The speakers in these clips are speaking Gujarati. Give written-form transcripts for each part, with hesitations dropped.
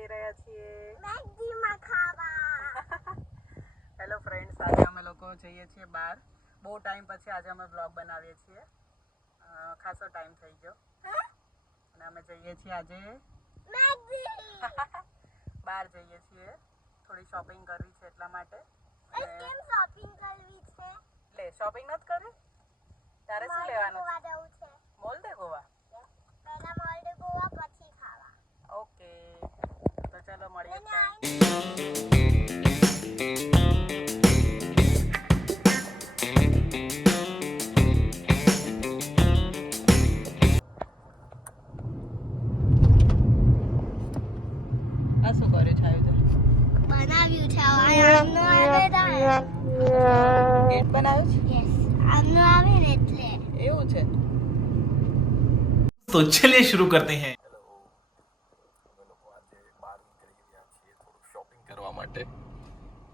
જઈ રહ્યા છીએ મેગીમાં ખાવા. હેલો ફ્રેન્ડ્સ, આજે અમે લોકો જઈએ છીએ બહાર. બહુ ટાઈમ પછી આજે અમે બ્લોગ બનાવીએ છીએ. ખાસો ટાઈમ થઈ ગયો અને અમે જઈએ છીએ આજે બહાર જઈએ છીએ. થોડી શોપિંગ કરવી છે એટલા માટે. કેમ શોપિંગ કરવી છે? લે, શોપિંગ નથી કરવી? તારે શું લેવાનું છે? મોલ દે ગોવા. પહેલા મોલ દે ગોવા, પછી ખાવા. ઓકે, તો ચલો મળીએ. આ શું કર્યું છે? બનાવ્યું છે આમનો આવે ગેટ બનાવ્યું છે? યસ, આમનો આવે ને એટલે એવું છે. तो चलिए शुरू करते हैं. शॉपिंग करवा માટે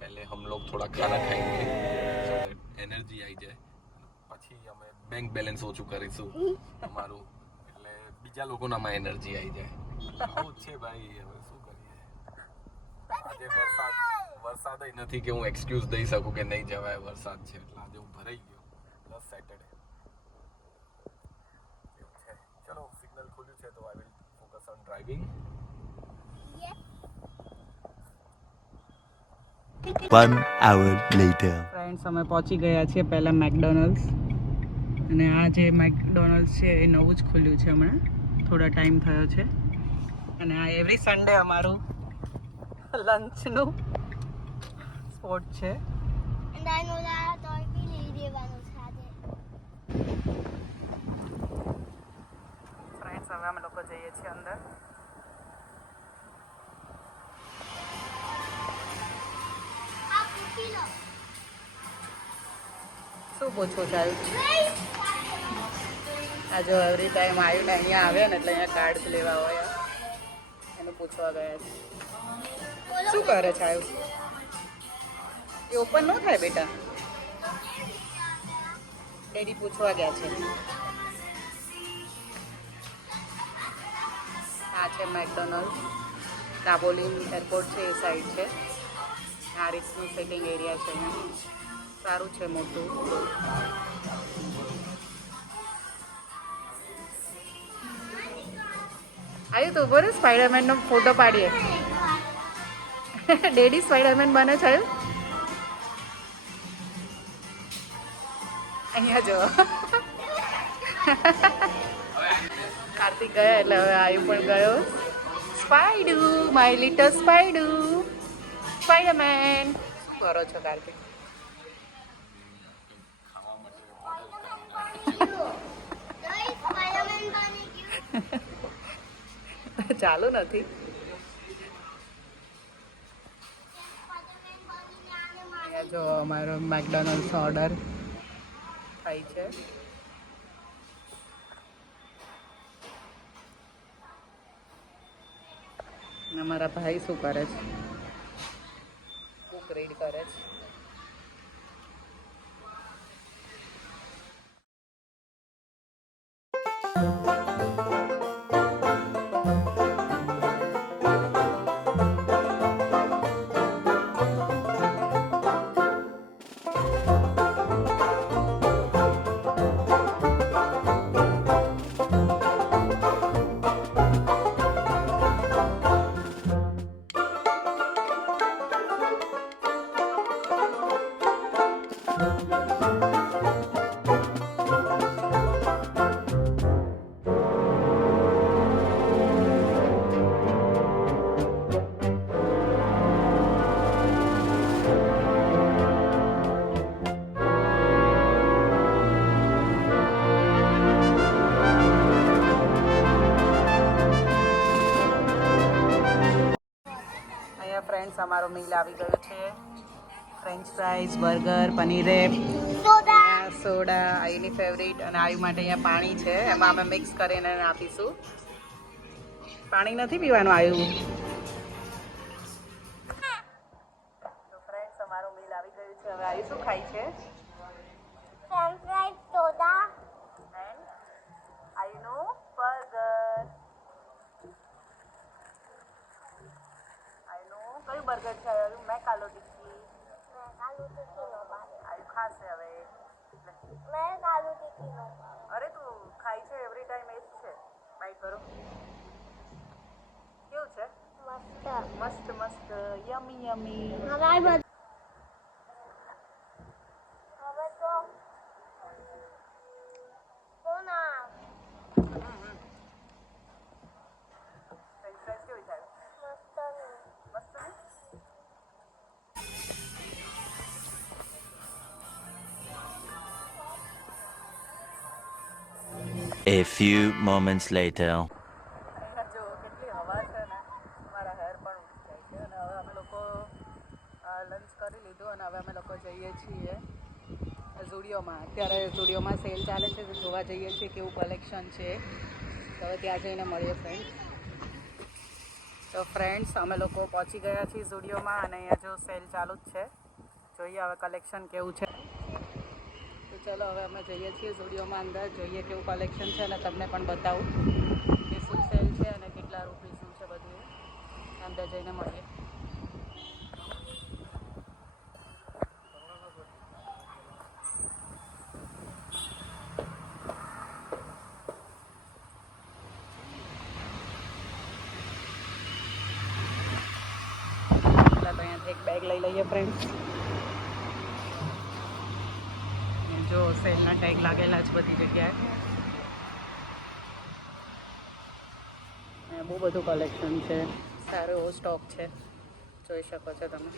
पहले हम लोग थोड़ा खाना खाएंगे एनर्जी आई जाए, પછી અમે બેંક બેલેન્સ ઓછું કરીશું અમારું, એટલે બીજા લોકોનામાં એનર્જી આવી જાય. આવું છે ભાઈ, હવે શું કરીએ. આજે વરસાદ નથી કે હું એક્સક્યુઝ દઈ શકું કે નહીં જવાય, વરસાદ છે એટલે આજે હું ભરાઈ ગયો. પ્લસ સેટરડે એવું છે. ચલો, સિગ્નલ ખુલ્યું છે તો I will focus on driving. 1 hour later. Friends, અમે પહોંચી ગયા છીએ પહેલાં મેકડોનલ્ડ્સ. અને આ જે મેકડોનલ્ડ્સ છે એ નવું જ ખુલ્યું છે હમણાં, થોડા ટાઈમ થયો છે. અને આ એવરી સન્ડે અમારું લંચનું સ્પોટ છે. and I know that તો બી લઈ દેવાનું છે આજે. ફ્રેન્ડ્સ, હવે અમે લોકો જઈએ છીએ અંદર. આ પૂછી લો. શું પૂછવું છે? આ જો એવરી ટાઈમ આવીને અહીંયા આવે ને એટલે અહીંયા કાર્ડ લેવા હોય એનું પૂછવા ગયા છે. શું કરે છે આયુ? એ ઓપન ન થાય બેટા. ડેડી પૂછવા ગયા છે. આ છે મેકડોનલ્ડ. દાબોલી એરપોર્ટ છે એ સાઈડ છે. આ રીતનું સિટિંગ એરિયા છે અહીંયા. સારું છે, મોટું. આવ્યું તો બરો સ્પાઈડરમેનનો ફોટો પાડીએ. ડેડી સ્પાઈડરમેન બને છે. અહીંયા જો કાર્તિક ગયા એટલે હવે આયુ પણ ગયો. સ્પાઈડુ, માય લિટલ સ્પાઈડુ, સ્પાઈડરમેન. શું કરો છો કાર્તિક? ચાલુ નથી. જો અમારો મેકડોનલ્ડ્સ ઓર્ડર થાય છે. અમારા ભાઈ શું કરે છે? બુક રીડ કરે છે. ફ્રેન્ડ્સ, અમારો મીલ આવી ગયો છે. French fries, burger, paneer wrap, soda, આયુની ફેવરિટ. અને આયુ માટે અહીંયા પાણી છે, એમાં અમે મિક્સ કરીને આપીશું. પાણી નથી પીવાનું આયુ. તો ફ્રેન્ડ્સ, અમારો મીલ આવી ગયું છે. હવે આયુ શું ખાય છે? ફ્રેન્ચ ફ્રાઈઝ, સોડા એન્ડ આયુનું બર્ગર. મેં કાલો ટીકી મેં કાલુ ટીકી નો ભાવે. આયુ ખાશે હવે મેં કાલુ ટીકી નો ભાવે. અરે તું ખાય છે એવરી ટાઈમ એ જ છે બાઈટ કરો કેવું છે મસ્ત. મસ્ત મસ્ત યમી યમી હવે આ બધું હવે તો કોના ફ્રેન્ચ ફ્રાઈઝ કેવી થાય મસ્ત નહીં. મસ્ત ને A few moments later. અહીંયા જો કેટલી હવા છે ને મારા હેર પણ ઉડી જાય છે અને હવે અમે લોકો લંચ કરી લીધું અને હવે અમે લોકો જઈએ છીએ ઝુડિયોમાં અત્યારે ઝુડિયોમાં સેલ ચાલે છે તો જોવા જઈએ છીએ કેવું કલેક્શન છે તો હવે ત્યાં જઈને મળીએ ફ્રેન્ડ્સ તો ફ્રેન્ડ્સ અમે લોકો પહોંચી ગયા છીએ ઝુડિયોમાં અને અહીંયા જો સેલ ચાલુ જ છે જોઈએ હવે કલેક્શન કેવું છે તો ચલો હવે અમે જઈએ છીએ ઝુડિયોમાં અંદર જોઈએ કેવું કલેક્શન છે અને તમને પણ બતાવું કે શું સેલ છે અને કેટલા રૂપીસનું છે બધું અંદર જઈને મળીએ તો અહીંયાથી એક બેગ લઈ લઈએ ફ્રેન્ડ્સ જો સેલના ટેગ લાગેલા છે બધી જગ્યાએ બહુ બધું કલેક્શન છે સારો એવો સ્ટોક છે જોઈ શકો છો તમે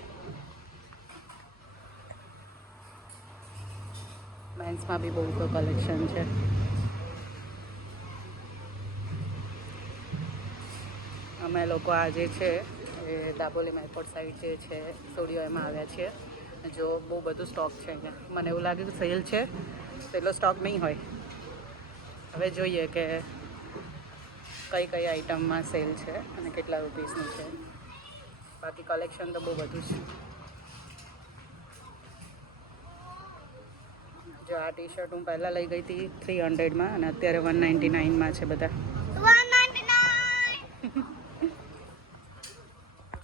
મેન્સમાં બી બહુ કલેક્શન છે અમે લોકો આજે છે એ દાબોલી એરપોર્ટ સાઈડ જે છે સ્ટુડિયો એમાં આવ્યા છીએ જો બહુ બધું સ્ટોક છે અહીંયા મને એવું લાગે કે સેલ છે તો એટલો સ્ટોક નહીં હોય હવે જોઈએ કે કઈ કઈ આઇટમમાં સેલ છે અને કેટલા રૂપીસનું છે બાકી કલેક્શન તો બહુ બધું છે જો આ ટી શર્ટ હું પહેલાં લઈ ગઈ હતી 300માં અને અત્યારે 199માં છે બધા 199.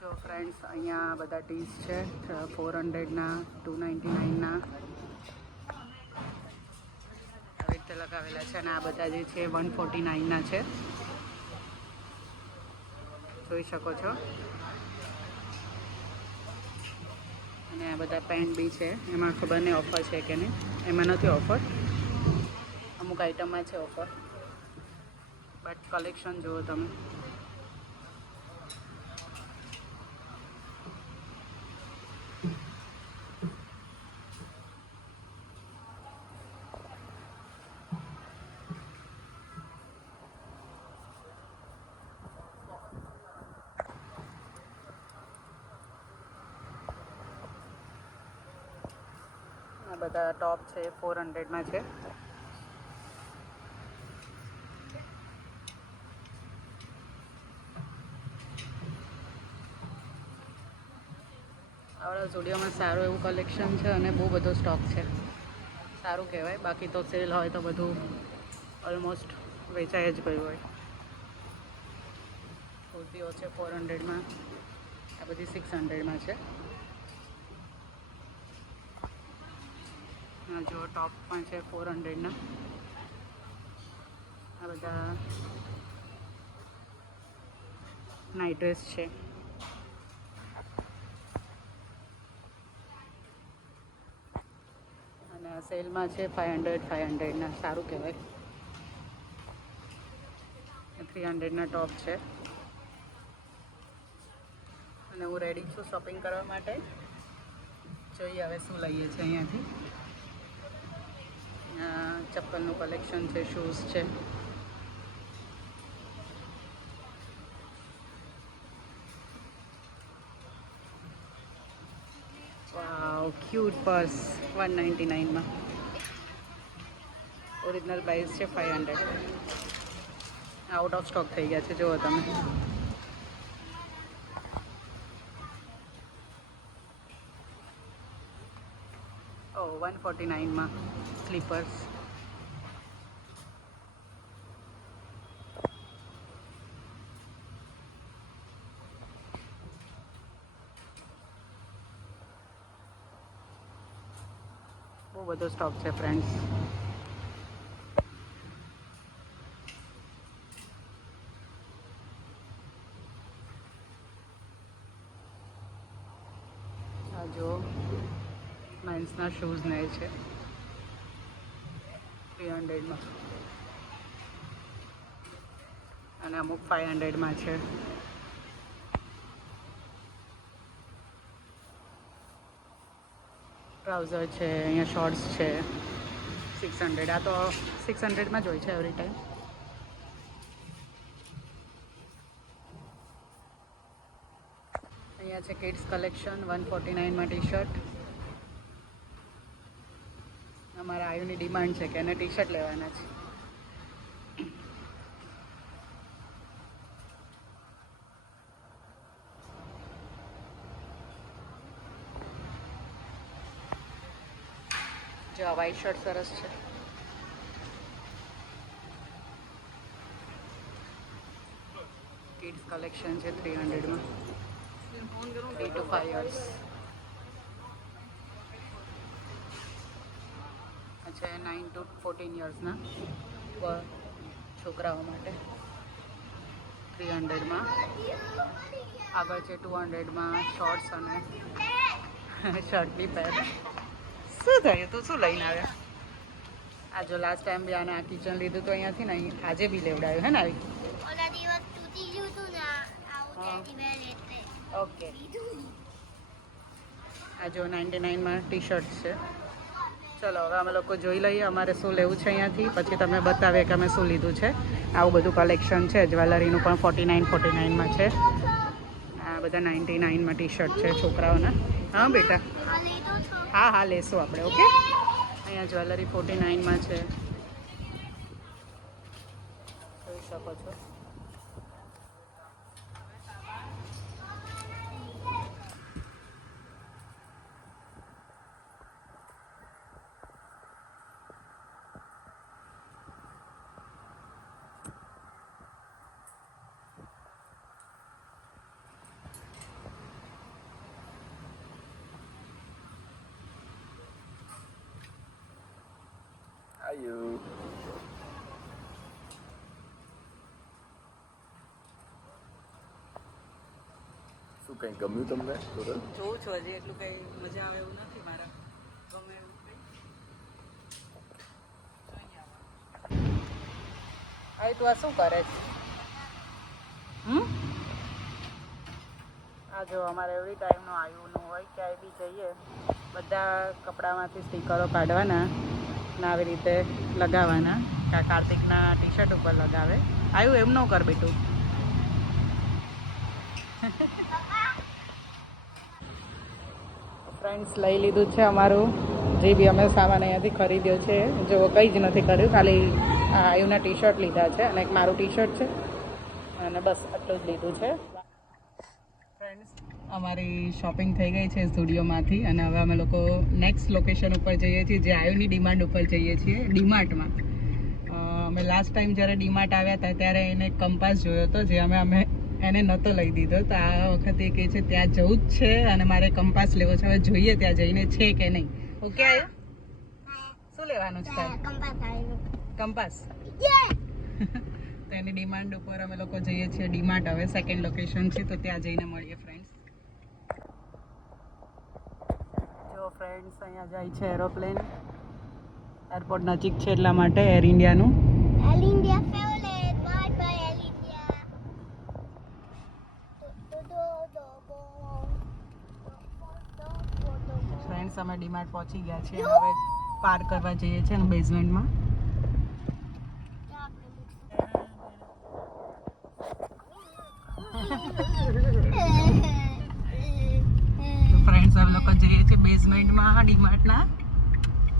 જો ફ્રેન્ડ્સ અહીંયા બધા ટીઝ છે 400ના 299ના આવી રીતે લગાવેલા છે અને આ બધા જે છે 149ના છે જોઈ શકો છો અને આ બધા પેન્ટ બી છે એમાં ખબર નહીં ઓફર છે કે નહીં એમાં નથી ઓફર અમુક આઈટમમાં છે ઓફર બટ કલેક્શન જુઓ તમે આ બધા ટોપ છે 400માં છે આપણા સ્ટુડિયોમાં સારું એવું કલેક્શન છે અને બહુ બધો સ્ટોક છે સારું કહેવાય બાકી તો સેલ હોય તો બધું ઓલમોસ્ટ વેચાઈ જ ગયું હોય કુર્તીઓ છે 400માં આ બધી 600માં છે જો ટોપ પણ છે 400ના આ બધા નાઇટ ડ્રેસ છે અને સેલમાં છે 500ના સારું કહેવાય 300ના ટોપ છે અને હું રેડી છું શોપિંગ કરવા માટે જોઈએ હવે શું લઈએ છીએ અહીંયાથી ચપ્પલનું કલેક્શન છે શૂઝ છે વાવ ક્યુટ પર્સ 199માં ઓરિજિનલ પ્રાઇસ છે 500 આઉટ ઓફ સ્ટોક થઈ ગયા છે જુઓ તમે ઓ 149માં સ્લીપર્સ બહુ બધો સ્ટોક છે ફ્રેન્ડ્સ. આ જો મેન્સના શૂઝ ને છે 300માં અને અમુક 500માં છે. ટ્રાઉઝર છે, અહીંયા શોર્ટ્સ છે 600. આ તો 600માં જ હોય છે એવરી ટાઈમ. અહીંયા છે કિડ્સ કલેક્શન 149માં ટી શર્ટ. અમારા આયુની ડિમાન્ડ છે કે એને ટી શર્ટ લેવાના છે. જો આ વ્હાઈટ શર્ટ સરસ છે. કિડ્સ કલેક્શન છે 300માં 3 to 5 years. અચ્છા 9 to 14 yearsના છોકરાઓ માટે 300માં. આગળ છે 200માં શોર્ટ્સ અને શર્ટની પેર. શું થયું? તું શું લઈને આવ્યા? આ જો લાસ્ટ ટાઈમ બી આને આ કિચન લીધું તો અહીંયાથી ને આજે બી લેવડાવ્યું હે ને આવી. ઓલા દિવસ તૂટી ગયું હતું ને આવું ટેડી બેર એટલે ઓકે. આ જો 99માં ટી શર્ટ છે. ચલો હવે અમે લોકો જોઈ લઈએ અમારે શું લેવું છે અહીંયાથી, પછી તમે બતાવીએ કે અમે શું લીધું છે. આવું બધું કલેક્શન છે. જ્વેલરીનું પણ 49માં છે. આ બધા 99માં ટી શર્ટ છે છોકરાઓના. હા બેટા, હા હા લેશું આપણે. ઓકે. અહીંયા જ્વેલરી 49માં છે, જોઈ શકો છો. આયુ શું કંઈ ગમ્યું તમને? જોઉં છું હજી એટલું કંઈ મજા આવે એવું નથી. મારા ગમે એવું કંઈ. હવે તું આ શું કરે છે? આ જો અમારે એવરી ટાઈમનું આયુનું હોય, ક્યાંય બી જઈએ બધા કપડામાંથી સ્ટીકરો કાઢવાના ને આવી રીતે લગાવવાના. કાર્તિકના ટી શર્ટ ઉપર લગાવે. આયુ એમ ન કર બેટું. ફ્રેન્ડ્સ લઈ લીધું છે અમારું જે બી અમે સામાન અહીંયાથી ખરીદ્યો છે. જો કંઈ જ નથી કર્યું, ખાલી આયુના ટી શર્ટ લીધા છે અને એક મારું ટી શર્ટ છે અને બસ આટલું જ લીધું છે. ફ્રેન્ડ્સ અમારી શોપિંગ થઈ ગઈ છે સ્ટુડિયોમાંથી અને હવે અમે લોકો નેક્સ્ટ લોકેશન ઉપર જઈએ છીએ, જે આયુની ડિમાન્ડ ઉપર જઈએ છીએ, ડીમાર્ટમાં. અમે લાસ્ટ ટાઈમ જ્યારે ડીમાર્ટ આવ્યા હતા ત્યારે એને કંપાસ જોયો હતો, જે અમે એને નહોતો લઈ દીધો. તો આ વખતે કહે છે ત્યાં જવું જ છે અને મારે કંપાસ લેવો છે. હવે જોઈએ ત્યાં જઈને છે કે નહીં. ઓકે આયુ, શું લેવાનું છે તારે? કંપાસ. તો એની ડિમાન્ડ ઉપર અમે લોકો જઈએ છીએ ડીમાર્ટ. હવે સેકન્ડ લોકેશન છે તો ત્યાં જઈને મળીએ ફ્રેન્ડ્સ. જો ફ્રેન્ડ્સ અહીંયા જાય છે એરોપ્લેન. એરપોર્ટ નજીક છે એટલા માટે એર ઇન્ડિયાનું. Air India favourite. Bye bye Air India. Friends અમે ડીમાર્ટ પહોંચી ગયા છીએ. હવે પાર્ક કરવા જઈએ છીએ ને બેઝમેન્ટમાં. ફ્રેન્ડ્સ અમે લોકો જઈએ છીએ બેઝમેન્ટમાં ડીમાર્ટના.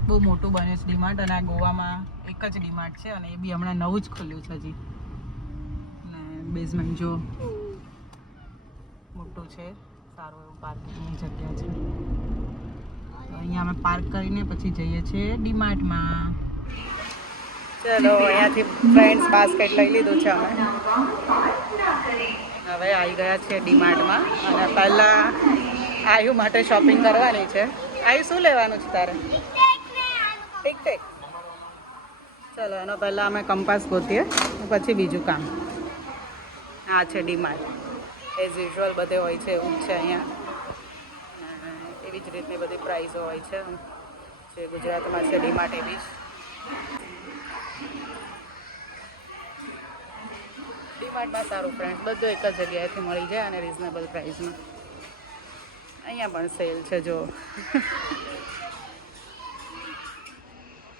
બહુ મોટું બને છે ડીમાર્ટ અને આ ગોવામાં એક જ ડીમાર્ટ છે અને એ બી હમણાં નવું જ ખુલ્યું છે હજી. ને બેઝમેન્ટ જો મોટું છે, સારું એવું પાર્કિંગની જગ્યા છે. તો અહીંયા અમે પાર્ક કરીને પછી જઈએ છીએ ડીમાર્ટમાં. ચલો અહીંયાથી ફ્રેન્ડ્સ બાસ્કેટ લઈ લીધું છે અમે. હવે આવી ગયા છે ડીમાર્ટમાં અને પહેલાં આયુ માટે શોપિંગ કરવાની છે. આયુ શું લેવાનું છે તારે? ઠીક ઠીક. ચલો એનો પહેલાં અમે કંપાસ ગોતીએ પછી બીજું કામ. આ છે ડીમાર્ટ. એઝ યુઝ્યુઅલ બધે હોય છે એવું જ છે અહીંયા. એવી જ રીતની બધી પ્રાઇઝો હોય છે જે ગુજરાતમાં છે ડીમાર્ટ એવી જ. ડીમાર્ટમાં સારું ફ્રેન્ડ્સ બધું એક જ જગ્યાએથી મળી જાય અને રિઝનેબલ પ્રાઇસમાં. અહીંયા પણ સેલ છે જો.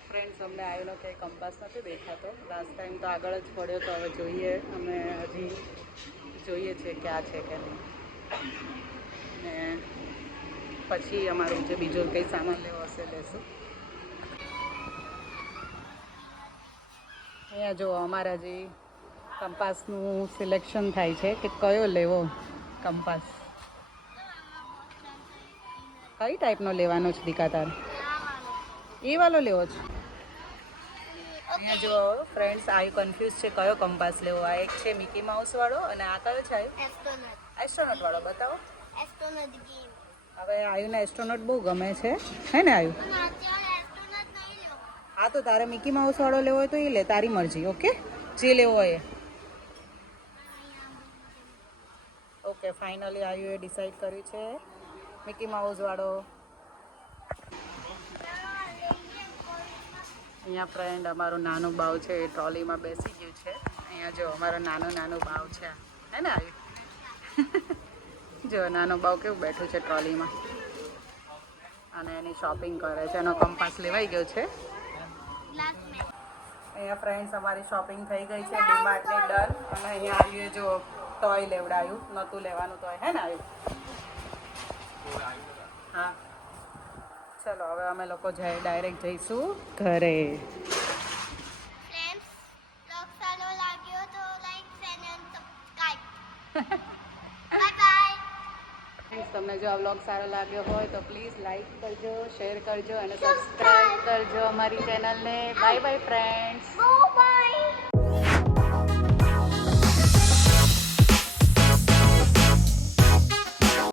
ફ્રેન્ડ્સ અમને આવીનો કંઈ કંપાસ નથી દેખાતો. લાસ્ટ ટાઈમ તો આગળ જ પડ્યો તો હવે જોઈએ અમે હજી જોઈએ છે ક્યાં છે કે નહીં. ને પછી અમારું જે બીજો કંઈ સામાન લેવો હશે લેશું. અહીંયા જો અમારા જે કંપાસનું સિલેક્શન થાય છે કે કયો લેવો કંપાસ. કઈ ટાઈપનો લેવાનો છે દીકા તાર? એ વાલો લેવો છે. અહીંયા જો ફ્રેન્ડ્સ આ કન્ફ્યુઝ છે કયો કંપાસ લેવો. આ એક છે મિકી માઉસ વાળો અને આ કયો છે એસ્ટ્રોનટ વાળો. બતાવો. હવે આયુને એસ્ટ્રોનટ બહુ ગમે છે હે ને આયુ? હા તો તારે મિકી માઉસ વાળો લેવો હોય તો એ લે, તારી મરજી. ઓકે જે લેવો હોય. ઓકે ફાઇનલી આયુએ ડિસાઈડ કર્યું છે મિકી માઉસ વાળો. અહીંયા ફ્રેન્ડ અમારું નાનું બાવ છે એ ટ્રોલીમાં બેસી ગયું છે. અહીંયા જો અમારો નાનું બાવ છે હે ને આયુ? જો નાનો બાવ કેવું બેઠું છે ટ્રોલીમાં અને એની શોપિંગ કરે છે. એનો કંપાસ લેવાઈ ગયો છે. અહીંયા ફ્રેન્ડ્સ અમારી શોપિંગ થઈ ગઈ છે ડીમાર્ટની ડન. અને અહીંયા આવીએ જો ટોય લેવડાયું. નહોતું લેવાનું ટોય હે ને આવ્યું? હા ચલો હવે અમે લોકો ડાયરેક્ટ જઈશું ઘરે. તમને જો આ વ્લોગ સારો લાગ્યો હોય તો પ્લીઝ લાઈક કરજો, શેર કરજો અને સબસ્ક્રાઈબ કરજો અમારી ચેનલને. Bye bye friends.